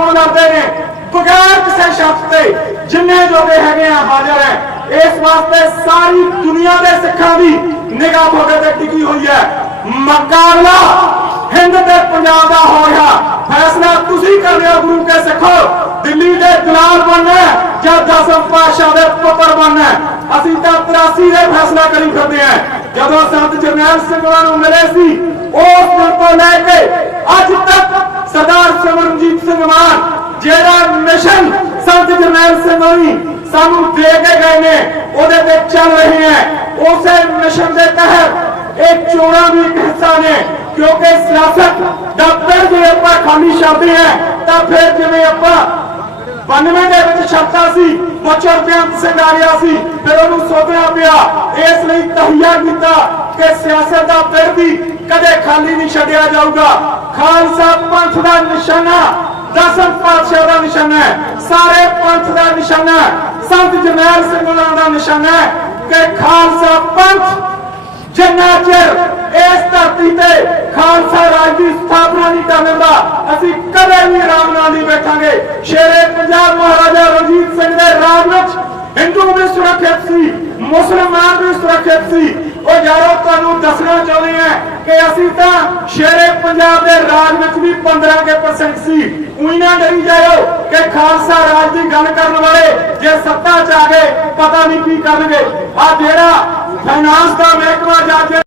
ਚੋਣ ਲੜਦੇ ਨੇ। ਬਗੈਰ ਕਿਸੇ ਸ਼ਰਤ ਤੇ ਜਿੰਨੇ ਜੋਗੇ ਹੈਗੇ ਆ ਹਾਜ਼ਰ ਹੈ। ਇਸ ਵਾਸਤੇ ਸਾਰੀ ਦੁਨੀਆ ਦੇ ਸਿੱਖਾਂ ਦੀ ਨਿਗਾਹ ਤੁਹਾਡੇ ਤੇ ਟਿਕੀ ਹੋਈ ਹੈ। ਮੁਕਾਬਲਾ ਹਿੰਦ ਤੇ ਪੰਜਾਬ ਦਾ ਹੋ ਰਿਹਾ। ਫੈਸਲਾ ਤੁਸੀਂ ਕਰ ਰਹੇ ਹੋ, ਗੁਰੂ ਕੇ ਸਿੱਖੋ। ਦਿੱਲੀ ਦੇ ਜਲਾਲ ਬਣਨਾ ਹੈ ਜਾਂ ਦਸਮ ਪਾਤਸ਼ਾਹ ਦੇ ਪੁੱਤਰ ਬਣਨਾ ਅਸੀਂ ਤਾਂ 83 ਦੇ ਫੈਸਲਾ ਕਰੀ ਫਿਰਦੇ ਹਾਂ। ਜਦੋਂ ਸੰਤ ਜਰਨੈਲ ਸਿੰਘ ਨੂੰ ਮਿਲੇ ਸੀ, ਉਸ ਦਿਨ ਤੋਂ ਲੈ ਕੇ ਅੱਜ ਤੱਕ ਸਰਦਾਰ ਸਿਮਰਨਜੀਤ ਸਿੰਘ ਮਾਨ ਜਿਹੜਾ ਮਿਸ਼ਨ ਸੰਤ ਜਰਨੈਲ ਸਿੰਘ ਹੋਰੀ ਸਾਨੂੰ ਦੇ ਕੇ ਗਏ ਨੇ, ਉਹਦੇ ਤੇ ਚੱਲ ਰਹੇ ਹਾਂ ਉਸੇ ਮਿਸ਼ਨ ਦੇ ਤਹਿਤ ਇਹ ਚੋਣਾਂ ਵੀ ਇੱਕ ਹਿੱਸਾ ਨੇ, ਕਿਉਂਕਿ ਸਿਆਸਤ ਦਾ ਫਿਰ ਜੇ ਆਪਾਂ ਖਾਲੀ ਛੱਡਦੇ ਹਾਂ, ਤਾਂ ਫਿਰ ਜਿਵੇਂ ਆਪਾਂ 92 ਦੇ ਵਿੱਚ ਛੱਡਤਾ ਸੀ ਬਚਰ ਬੇਅੰਤ ਸਿੰਘ ਆ ਰਿਹਾ ਸੀ, ਫਿਰ ਉਹਨੂੰ ਸੋਧਣਾ ਪਿਆ। ਇਸ ਲਈ ਤਹੀਆ ਕੀਤਾ ਕਿ ਸਿਆਸਤ ਦਾ ਫਿਰ ਵੀ ਕਦੇ ਖਾਲੀ ਨਹੀਂ ਛੱਡਿਆ ਜਾਊਗਾ। ਖਾਲਸਾ ਪੰਥ ਦਾ ਨਿਸ਼ਾਨਾ ਦਸਮ ਪਾਤਸ਼ਾਹ ਦਾ ਨਿਸ਼ਾਨਾ ਹੈ। ਸਾਰੇ ਪੰਥ ਦਾ ਨਿਸ਼ਾਨਾ ਹੈ। ਸੰਤ ਜਰਨੈਲ ਸਿੰਘ ਉਹਨਾਂ ਦਾ ਨਿਸ਼ਾਨਾ ਹੈ ਕਿ ਖਾਲਸਾ ਪੰਥ ਜਿੰਨਾ ਚਿਰ ਇਸ ਧਰਤੀ ਤੇ ਖਾਲਸਾ ਰਾਜ ਦੀ ਸਥਾਪਨਾ ਨਹੀਂ ਕਰਨ ਦਿੰਦਾ ਅਸੀਂ ਕਦੇ ਵੀ ਆਰਾਮ ਨਾਲ ਨਹੀਂ ਬੈਠਾਂਗੇ। ਸ਼ੇਰੇ ਪੰਜਾਬ ਮਹਾਰਾਜਾ ਰਣਜੀਤ ਸਿੰਘ ਦੇ ਰਾਜ ਵਿੱਚ ਹਿੰਦੂ ਵੀ ਸੁਰੱਖਿਅਤ ਸੀ, ਮੁਸਲਮਾਨ ਵੀ ਸੁਰੱਖਿਅਤ ਸੀ। ਉਹ ਯਾਰੋ, ਤੁਹਾਨੂੰ ਦੱਸਣਾ ਚਾਹੁੰਦੇ ਆ ਕਿ ਅਸੀਂ ਤਾਂ ਸ਼ੇਰੇ ਪੰਜਾਬ ਦੇ ਰਾਜ ਵਿੱਚ ਵੀ 15 ਕੇ ਪਰਸੈਂਟ ਸੀ। ਉਹੀ ਨਾ ਡਰੀ ਜਾਇਓ ਕਿ ਖਾਲਸਾ ਰਾਜ ਦੀ ਗੱਲ ਕਰਨ ਵਾਲੇ ਜੇ ਸੱਤਾ ਚ ਆ ਗਏ, ਪਤਾ ਨਹੀਂ ਕੀ ਕਰਨਗੇ। ਆ ਜਿਹੜਾ ਫਾਈਨਾਂਸ ਦਾ ਮਹਿਕਮਾ ਜਾ ਕੇ